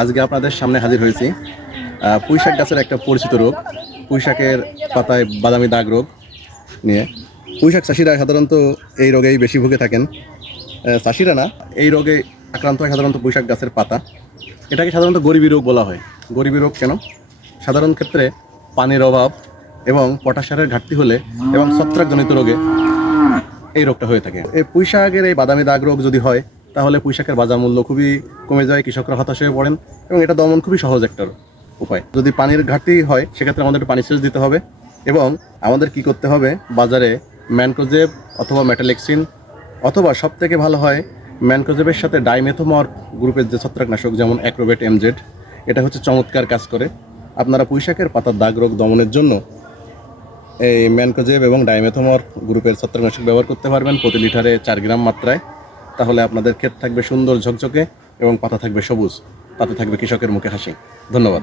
আজকে আপনাদের সামনে হাজির হয়েছি পুঁইশাক গাছের একটা পরিচিত রোগ, পুঁইশাকের পাতায় বাদামি দাগ রোগ নিয়ে। পুঁইশাক চাষিরা সাধারণত এই রোগেই বেশি ভুগে থাকেন। চাষিরা না, এই রোগে আক্রান্ত হয় সাধারণত পুঁইশাক গাছের পাতা। এটাকে সাধারণত গরিবি রোগ বলা হয়। গরিবি রোগ কেন? সাধারণ ক্ষেত্রে পানির অভাব এবং পটাশ সারের ঘাটতি হলে এবং ছত্রাকজনিত রোগে এই রোগটা হয়ে থাকে। এই পুঁইশাকের এই বাদামি দাগ রোগ যদি হয়, তাহলে পুঁইশাকের বাজার মূল্য খুবই কমে যায়, কৃষকরা হতাশ হয়ে পড়েন এবং এটা দমন খুবই সহজ একটা উপায়। যদি পানির ঘাটতি হয়, সেক্ষেত্রে আমাদের একটু পানি সেচ দিতে হবে এবং আমাদের কি করতে হবে, বাজারে ম্যানকোজেব অথবা মেটালেক্সিন অথবা সব থেকে ভালো হয় ম্যানকোজেবের সাথে ডাইমেথোমর গ্রুপের যে ছত্রাকনাশক, যেমন অ্যাক্রোবেট এমজেড, এটা হচ্ছে চমৎকার কাজ করে। আপনারা পুঁইশাকের পাতার দাগ রোগ দমনের জন্য এই ম্যানকোজেব এবং ডাইমেথোমর গ্রুপের ছত্রাকনাশক ব্যবহার করতে পারবেন প্রতি লিটারে 4 গ্রাম মাত্রায়। তাহলে আপনাদের ক্ষেত থাকবে সুন্দর ঝকঝকে এবং পাতা থাকবে সবুজ, তাতে থাকবে কৃষকের মুখে হাসি। ধন্যবাদ।